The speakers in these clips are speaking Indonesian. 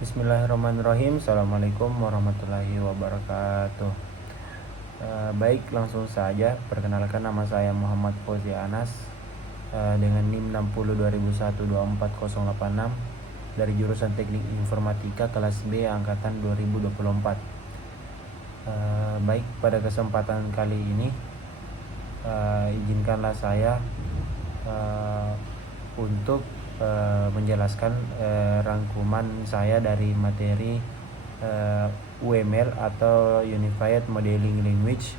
Bismillahirrahmanirrahim. Assalamualaikum warahmatullahi wabarakatuh. Baik, langsung saja. Perkenalkan, nama saya Muhammad Fauzi Anas, dengan NIM 6020124086 dari jurusan Teknik Informatika kelas B angkatan 2024. Baik, pada kesempatan kali ini izinkanlah saya untuk menjelaskan rangkuman saya dari materi UML atau Unified Modeling Language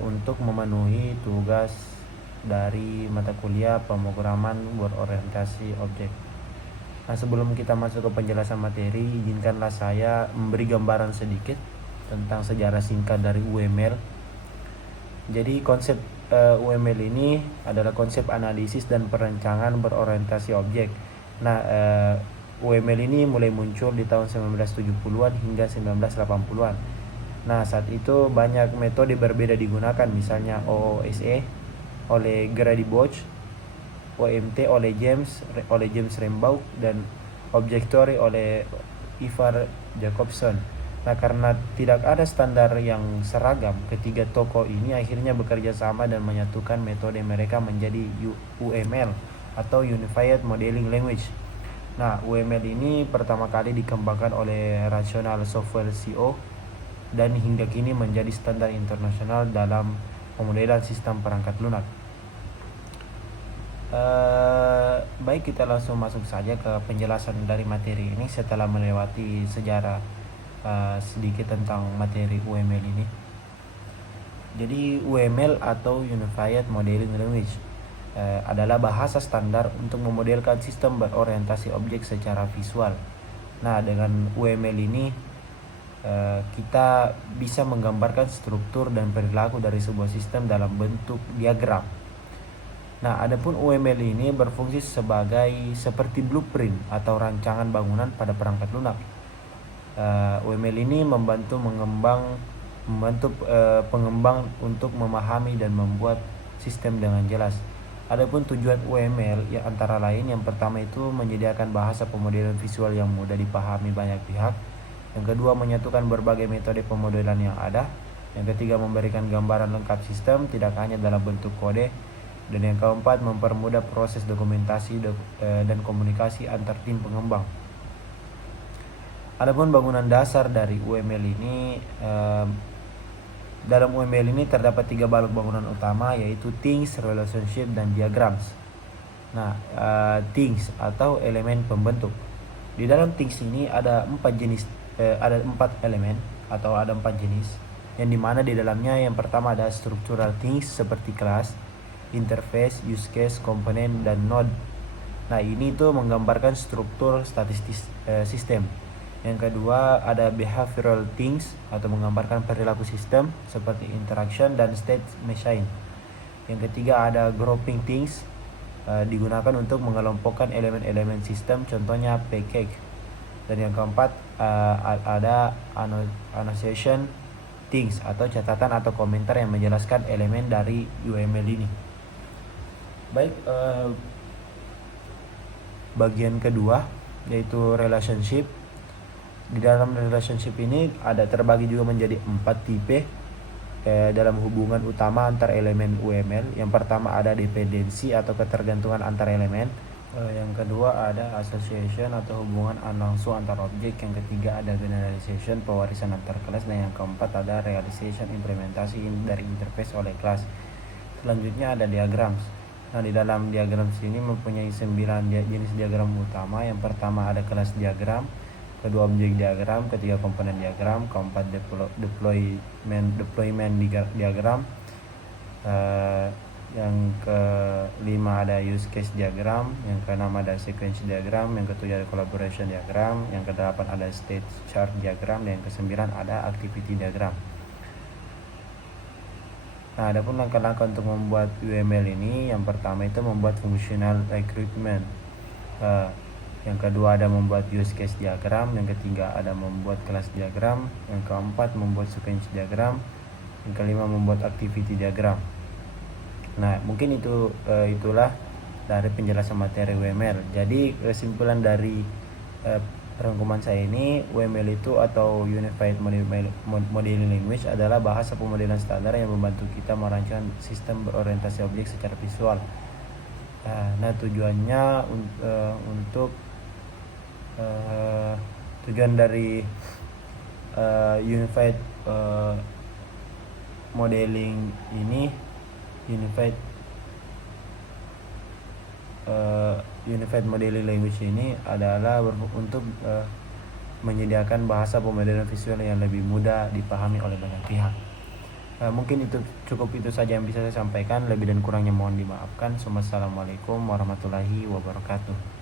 untuk memenuhi tugas dari mata kuliah pemrograman berorientasi objek. Nah, sebelum kita masuk ke penjelasan materi, izinkanlah saya memberi gambaran sedikit tentang sejarah singkat dari UML. Jadi konsep UML ini adalah konsep analisis dan perencanaan berorientasi objek. Nah, UML ini mulai muncul di tahun 1970-an hingga 1980-an. Nah, saat itu banyak metode berbeda digunakan, misalnya OOSE oleh Grady Boch, OMT oleh James Rembaugh, dan Object Theory oleh Ivar Jacobson. Nah, karena tidak ada standar yang seragam, ketiga tokoh ini akhirnya bekerja sama dan menyatukan metode mereka menjadi UML atau Unified Modeling Language. Nah, UML ini pertama kali dikembangkan oleh Rational Software Co. dan hingga kini menjadi standar internasional dalam pemodelan sistem perangkat lunak. Baik, kita langsung masuk saja ke penjelasan dari materi ini setelah melewati sejarah sedikit tentang materi UML ini. Jadi UML atau Unified Modeling Language adalah bahasa standar untuk memodelkan sistem berorientasi objek secara visual. Nah, dengan UML ini kita bisa menggambarkan struktur dan perilaku dari sebuah sistem dalam bentuk diagram. Nah, adapun UML ini berfungsi seperti blueprint atau rancangan bangunan pada perangkat lunak. UML ini membantu pengembang untuk memahami dan membuat sistem dengan jelas. Adapun tujuan UML yang antara lain, yang pertama itu menyediakan bahasa pemodelan visual yang mudah dipahami banyak pihak. Yang kedua, menyatukan berbagai metode pemodelan yang ada. Yang ketiga, memberikan gambaran lengkap sistem tidak hanya dalam bentuk kode. Dan yang keempat, mempermudah proses dokumentasi dan komunikasi antar tim pengembang. Adapun bangunan dasar dari UML ini, dalam UML ini terdapat 3 balok bangunan utama, yaitu things, relationship, dan diagrams. Nah, things atau elemen pembentuk. Di dalam things ini ada 4 elemen atau ada 4 jenis, yang dimana di dalamnya yang pertama ada structural things seperti kelas, interface, use case, komponen, dan node. Nah, ini tuh menggambarkan struktur statistik sistem. Yang kedua ada behavioral things atau menggambarkan perilaku sistem seperti interaction dan state machine. Yang ketiga ada grouping things, digunakan untuk mengelompokkan elemen-elemen sistem, contohnya package. Dan yang keempat ada annotation things atau catatan atau komentar yang menjelaskan elemen dari UML ini. Baik, bagian kedua yaitu relationship. Di dalam relationship ini ada terbagi juga menjadi 4 tipe dalam hubungan utama antar elemen UML. Yang pertama ada dependensi atau ketergantungan antar elemen. Yang kedua ada association atau hubungan langsung antar objek. Yang ketiga ada generalization, pewarisan antar kelas. Dan yang keempat ada realization, implementasi dari interface oleh kelas. Selanjutnya ada diagrams. Nah, di dalam diagram ini mempunyai 9 jenis diagram utama. Yang pertama ada kelas diagram, kedua objek diagram, ketiga komponen diagram, keempat deployment diagram, yang kelima ada use case diagram, yang keenam ada sequence diagram, yang ketujuh ada collaboration diagram, yang kedelapan ada state chart diagram, dan yang kesembilan ada activity diagram. Nah, adapun langkah-langkah untuk membuat UML ini, yang pertama itu membuat functional recruitment. Yang kedua ada membuat use case diagram, yang ketiga ada membuat kelas diagram, yang keempat membuat sequence diagram, yang kelima membuat activity diagram. Nah, mungkin itulah dari penjelasan materi UML. Jadi kesimpulan dari Rangkuman saya ini, UML itu atau Unified Modeling Language adalah bahasa pemodelan standar yang membantu kita merancang sistem berorientasi objek secara visual. Nah, tujuannya untuk tujuan dari Unified Modeling ini, Unified Modeling Language ini adalah untuk menyediakan bahasa pemodelan visual yang lebih mudah dipahami oleh banyak pihak. Mungkin itu saja yang bisa saya sampaikan. Lebih dan kurangnya mohon dimaafkan. Wassalamualaikum warahmatullahi wabarakatuh.